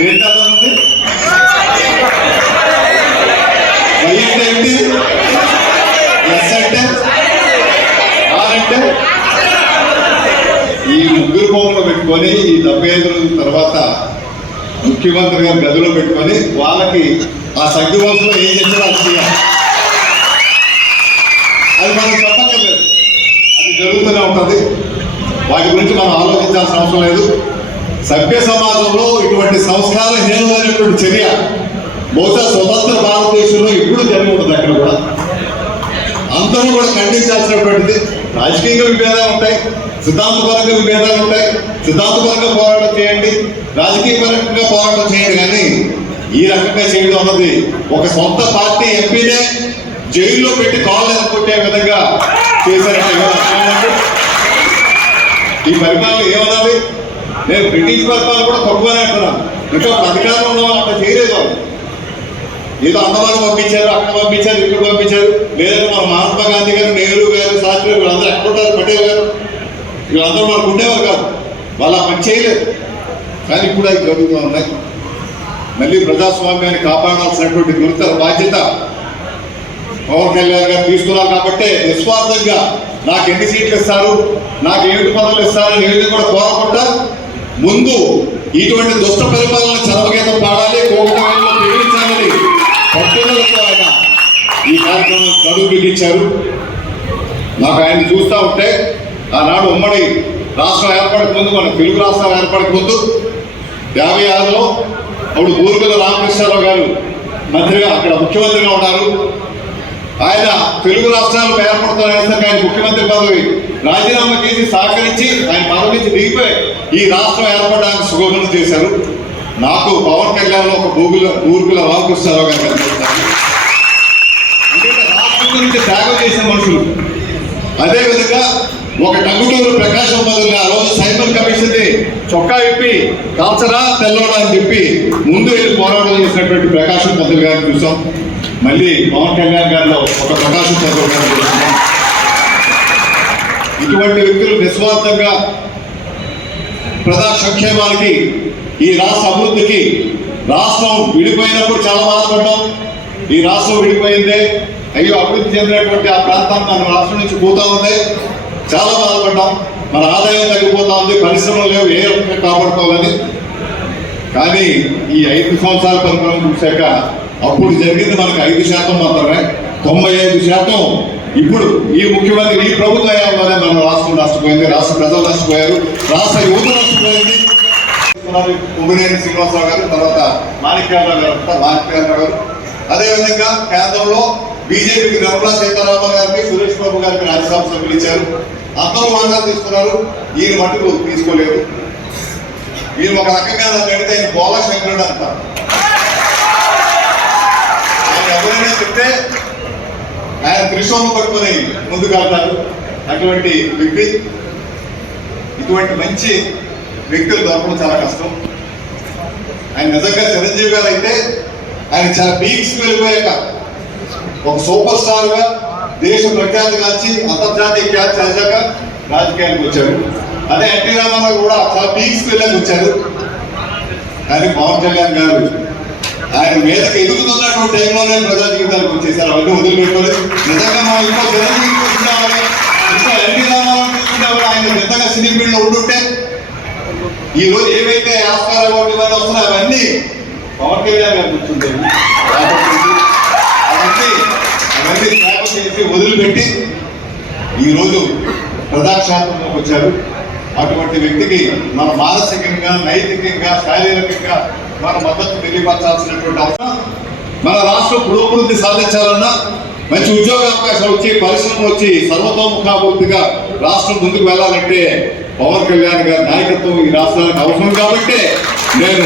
ఏంటంటే వై అంటే ఏంటి, ఎస్ అంటే, ఆర్ అంటే ఈ ముగ్గురు బొమ్మలు పెట్టుకొని ఈ 75 రోజుల తర్వాత ముఖ్యమంత్రి గారు గదిలో పెట్టుకొని వాళ్ళకి ఆ సంఖ్యవంశంలో ఏం చేస్తారో అది చేయాలి. అది మనం చెప్పక్కర్లేదు, అది జరుగుతూనే ఉంటుంది. వాటి గురించి మనం ఆలోచించాల్సిన అవసరం లేదు. సభ్య సమాజంలో ఇటువంటి సంస్కారహీనమైనటువంటి చర్య బహుశా స్వతంత్ర భారతదేశంలో ఎప్పుడు జరిగి ఉంటుంది. అక్కడ కూడా అందరూ కూడా ఖండించాల్సినటువంటిది. రాజకీయంగా విభేదాలు ఉంటాయి, సిద్ధాంతపరంగా విభేదాలు ఉంటాయి. సిద్ధాంతపరంగా పోరాటం చేయండి, రాజకీయ పరంగా పోరాటం చేయండి, కానీ ఈ రకంగా చేయడం అన్నది ఒక సొంత పార్టీ ఎంపీనే జైల్లో పెట్టి కాళ్ళు ఎదుర్కొట్టే విధంగా చేశారంటే ఈ పరిపాలన ఏమనాలి? నేను బ్రిటిష్ పరిపాలన కూడా తక్కువనే అంటున్నాను. ఇంకా అధికారంలో ఉన్న వాళ్ళు అంత చేయలేదు. వాళ్ళు ఏదో అన్నవాళ్ళు పంపించారు, అక్కడ పంపించారు, ఇక్కడ పంపించారు. లేదంటే మన మహాత్మా గాంధీ గారు, నెహ్రూ గారు, శాస్త్రి వీళ్ళందరూ ఎక్కడ ఉంటారు, పటేల్ గారు వీళ్ళందరూ మనకు ఉండేవారు కాదు. వాళ్ళు ఆ పని చేయలేదు. కానీ ఇప్పుడు అవి జరుగుతూ ఉన్నాయి. మళ్ళీ ప్రజాస్వామ్యాన్ని కాపాడాల్సినటువంటి గురుతర బాధ్యత పవన్ కళ్యాణ్ గారు తీసుకున్నారు. కాబట్టి నిస్వార్థంగా నాకు ఎన్ని సీట్లు ఇస్తారు, నాకు ఏమిటి పదవులు ఇస్తారని ఏది కూడా కోరకుండా ముందు ఇటువంటి దుష్ట పరిపాలన చరమగీతం పాడాలి, కోకటంలో ప్రేమించాలని పట్టుదలతో ఆయన ఈ కార్యక్రమం నడువు బిగించారు. నాకు ఆయన చూస్తూ ఉంటే ఆనాడు ఉమ్మడి రాష్ట్రం ఏర్పడక ముందు, మన తెలుగు రాష్ట్రాలు ఏర్పడక ముందు 56లో అప్పుడు బూరుగుల రామకృష్ణారావు గారు మంత్రిగా అక్కడ ముఖ్యమంత్రిగా ఉన్నారు. ఆయన తెలుగు రాష్ట్రాలకు ఏర్పడుతున్న ఆయన ముఖ్యమంత్రి పదవి రాజీనామా చేసి సహకరించి ఆయన పదవి నుంచి దిగిపోయి ఈ రాష్ట్రం ఏర్పడడానికి సుగమనం చేశారు. నాకు పవన్ కళ్యాణ్లో ఒక బూరుగుల రామకృష్ణారావు గారు కనిపిస్తారు. ఎందుకంటే రాష్ట్రం గురించి త్యాగం చేసిన మనుషులు. అదేవిధంగా ఒక టంగుటూరు ప్రకాశం బదులు ఆ రోజు సైబర్ కమిషన్ చొక్కా విప్పి కాల్చరా తెల్లవడా అని చెప్పి ముందు వెళ్ళి పోరాటం చేసినటువంటి ప్రకాశం పంతులు గారిని చూసాం. మళ్ళీ పవన్ కళ్యాణ్ గారిలో ఒక ప్రకాశం పంతులు గారిని చూస్తున్నాం. ఇటువంటి వ్యక్తులు నిస్వార్థంగా ప్రజా సంక్షేమానికి, ఈ రాష్ట్ర అభివృద్ధికి, రాష్ట్రం విడిపోయినప్పుడు చాలా బాధపడ్డాం. ఈ రాష్ట్రం విడిపోయిందే, అయ్యో అభివృద్ధి చెందినటువంటి ఆ ప్రాంతాన్ని మన రాష్ట్రం నుంచి పోతా ఉంది, చాలా బాధపడ్డాం. మన ఆదాయం తగ్గిపోతా ఉంది, పరిశ్రమలు లేవు, ఏ రకంగా కాపాడుకోవాలని. కానీ ఈ 5 సంవత్సరాల పరిపాలన చూశాక అప్పుడు జరిగింది మనకు 5% మాత్రమే. 95% ఇప్పుడు ఈ ముఖ్యమంత్రి, ఈ ప్రభుత్వ హయాంలోనే మన రాష్ట్రం నష్టపోయింది, రాష్ట్ర ప్రజలు నష్టపోయారు, రాష్ట్ర యువత నష్టపోయింది. ఉమ్మినేని శ్రీనివాసరావు గారు, తర్వాత మాణిక్యాలరావు గారు, అదేవిధంగా కేంద్రంలో బీజేపీకి నిర్మలా సీతారామన్ గారికి, సురేష్ బాబు గారికి రాజ్యసభ సభ్యులు ఇచ్చారు. అందరూ వాటాలు తీసుకున్నారు, ఈయన మటుకు తీసుకోలేదు. ఈయన ఒక రకంగా నన్ను అడిగితే ఆయన బోలా శంకరుడు అంటారు. ఆయన ఎవరైనా చెప్తే ఆయన త్రిశూలం పట్టుకొని ముందుకు వెళ్తారు. అటువంటి వ్యక్తి, ఇటువంటి మంచి వ్యక్తులు దొరకడం చాలా కష్టం. ఆయన నిజంగా చిరంజీవి గారు అయితే ఆయన చాలా పీక్స్కి వెళ్ళిపోయాక ఒక సూపర్ స్టార్ గా దేశ ప్రఖ్యాతి కాల్చి అంతర్జాతీయ ఖ్యాతి చెందాక రాజకీయానికి వచ్చారు. అదే ఎన్టీ రామారావు కూడా చాలా పీక్స్కి వెళ్ళాక వచ్చారు. కానీ పవన్ కళ్యాణ్ గారు ఆయన మీదకి ఎదుగుతున్నటువంటి టైంలోనే ప్రజా జీవితానికి వచ్చేసారు. అవన్నీ వదిలిపెట్టుకోలేదు. నిజంగా మనం ఇంకో చిరంజీవి చూసుకున్నామని, ఇంకో ఎన్టీ రామారావు చూసుకున్నామని, ఆయన నిజంగా సినీ ఫీల్డ్లో ఉండుంటే ఈ రోజు ఏవైతే ఆస్కార్ అవార్డు ఇవన్నీ వస్తున్నాయి అవన్నీ పవన్ కళ్యాణ్ గారు కూర్చుంటారు. అవన్నీ త్యాగం చేసి వదిలిపెట్టి ఈరోజు ప్రజాక్షేత్రంలోకి వచ్చారు. అటువంటి వ్యక్తికి మన మానసికంగా, నైతికంగా, శారీరకంగా మన మద్దతు తెలియపరచాల్సినటువంటి అవసరం. మన రాష్ట్రం పురోభివృద్ధి సాధించాలన్నా, మంచి ఉద్యోగ అవకాశాలు వచ్చి, పరిశ్రమలు వచ్చి, సర్వతోముఖాభివృద్ధిగా రాష్ట్రం ముందుకు వెళ్ళాలంటే పవన్ కళ్యాణ్ గారి నాయకత్వం ఈ రాష్ట్రానికి అవసరం. కాబట్టి నేను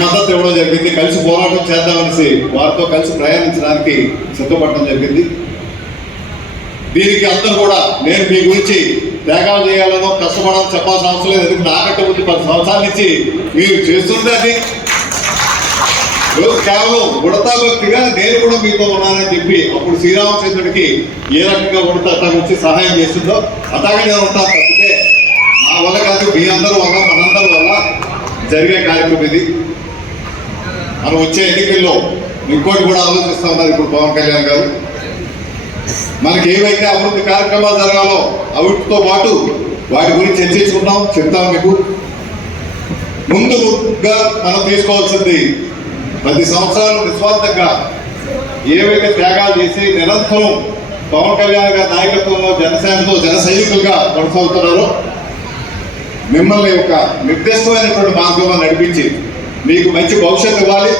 మద్దతు ఇవ్వడం జరిగింది. కలిసి పోరాటం చేద్దామనేసి వారితో కలిసి ప్రయాణించడానికి సిద్ధపడడం జరిగింది. దీనికి అందరూ కూడా నేను మీ గురించి త్యాగాలు చేయాలనో కష్టపడాలని చెప్పాల్సిన అవసరం లేదు. ఎందుకంటే నాకంటే ముందు 10 సంవత్సరాల నుంచి మీరు చేస్తుంది అది కేవలం ఉడతా భక్తిగా నేను కూడా మీతో ఉన్నానని చెప్పి అప్పుడు శ్రీరామచంద్రుడికి ఏ రకంగా ఉడత తను వచ్చి సహాయం చేస్తుందో అట్లాగే నేను ఉంటాను. తప్పితే నా వల్ల కాదు, మీ అందరి వల్ల, మనందరి వల్ల జరిగే కార్యక్రమం ఇది. మనం వచ్చే ఎన్నికల్లో ఇంకోటి కూడా ఆలోచిస్తా ఉన్నారు ఇప్పుడు పవన్ కళ్యాణ్ గారు. మనకి ఏవైతే అభివృద్ధి కార్యక్రమాలు జరగాలో అవిటితో పాటు వాటి గురించి చర్చించుకుంటాం, చెప్తాం మీకు. ముందుగా మనం తీసుకోవాల్సింది 10 సంవత్సరాలు నిస్వార్థంగా ఏవైతే త్యాగాలు చేసి నిరంతరం పవన్ కళ్యాణ్ గారి నాయకత్వంలో జనసేనతో జన సైనికులుగా కొనసాగుతున్నారో మిమ్మల్ని ఒక నిర్దిష్టమైనటువంటి మార్గంలో నడిపించి మీకు మంచి భవిష్యత్తు ఇవ్వాలి,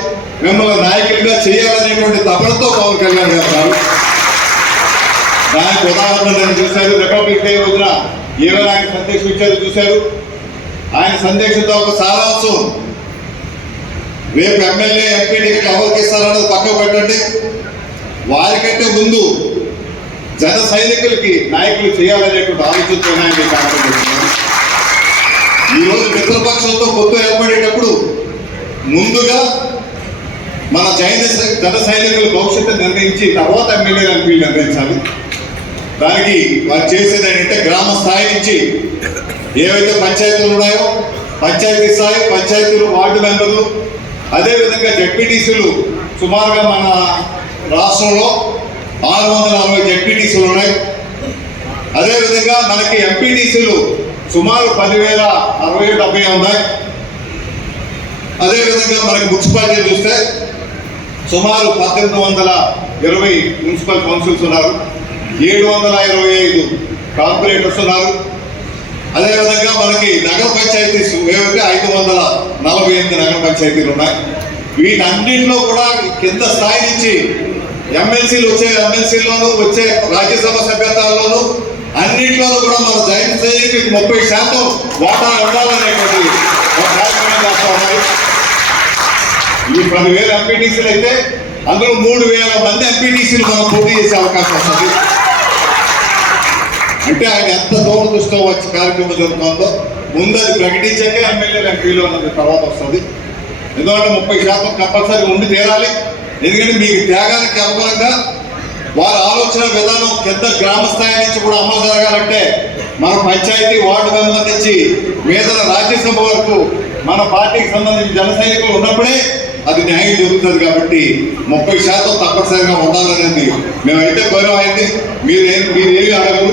మిమ్మల్ని నాయకులుగా చేయాలనేటువంటి తపనతో పవన్ కళ్యాణ్ గారు ఉన్నారు. దానికి ఉదాహరణ నేను చూశారు. రిపబ్లిక్ డే రోజున ఏమైనా ఆయన సందేశం ఇచ్చారో చూశారు. ఆయన సందేశంతో ఒక సారాంశం, రేపు ఎమ్మెల్యే ఎంపీ టికెట్ ఎవరికి ఇస్తారన్నది పక్కకు పెట్టండి, వారికంటే ముందు జన సైనికులకి నాయకులు చేయాలనేటువంటి ఆలోచనతో ఆయన కార్యక్రమం చేస్తున్నారు. ఈరోజు మిత్రపక్షంతో పొత్తు ఏర్పడేటప్పుడు ముందుగా మన జన సైనికుల భవిష్యత్తు నిర్ణయించి తర్వాత ఎమ్మెల్యేలు ఎంపీలు నిర్ణయించాలి. దానికి వారు చేసేది ఏంటంటే గ్రామ స్థాయి నుంచి ఏవైతే పంచాయతీలు ఉన్నాయో పంచాయతీ స్థాయి, పంచాయతీలు, వార్డు మెంబర్లు, అదేవిధంగా జడ్పీటీసీలు సుమారుగా మన రాష్ట్రంలో 640 జడ్పీటీసీలు ఉన్నాయి. అదేవిధంగా మనకి ఎంపీటీసీలు సుమారు 10,060-70 ఉన్నాయి. అదేవిధంగా మనకి మున్సిపాలిటీ చూస్తే సుమారు 1820 మున్సిపల్ కౌన్సిల్స్ ఉన్నారు, 725 కార్పొరేటర్స్ ఉన్నారు. అదేవిధంగా మనకి నగర పంచాయతీస్ ఏవైతే 548 నగర పంచాయతీలు ఉన్నాయి. వీటన్నింటిలో కూడా కింద స్థాయి నుంచి ఎమ్మెల్సీలు వచ్చే ఎమ్మెల్సీల్లోనూ వచ్చే రాజ్యసభ సభ్యత్వాల్లోనూ అన్నింటిలోనూ కూడా మన జైన్ సైనికులకు 30% వాటా ఉండాలనేటువంటి ఒక కార్యక్రమం చేస్తా ఉన్నాయి. ఈ 10,000 ఎంపీటీసీలు అయితే అందులో 3,000 మంది ఎంపీటీసీలు మనం పోటీ చేసే అవకాశం వస్తుంది. అంటే ఆయన ఎంత దూరదృష్టితో వచ్చే కార్యక్రమం జరుగుతుందో ముందు అది ప్రకటించాక ఎమ్మెల్యేలు ఎంపీలు అన్నది తర్వాత వస్తుంది. ఎందుకంటే 30% కంపల్సరీ ఉండి తీరాలి. ఎందుకంటే మీకు త్యాగానికి అనుగుణంగా వారి ఆలోచన విధానం కింద గ్రామ స్థాయి నుంచి కూడా అమలు జరగాలంటే మన పంచాయతీ, వార్డు మెంబర్ నుంచి మీద రాజ్యసభ వరకు మన పార్టీకి సంబంధించిన జన సైనికులు ఉన్నప్పుడే అది న్యాయం జరుగుతుంది. కాబట్టి 30% తప్పనిసరిగా ఉండాలనేది మేమైతే కోరామైంది. మీరేమి అడగరు.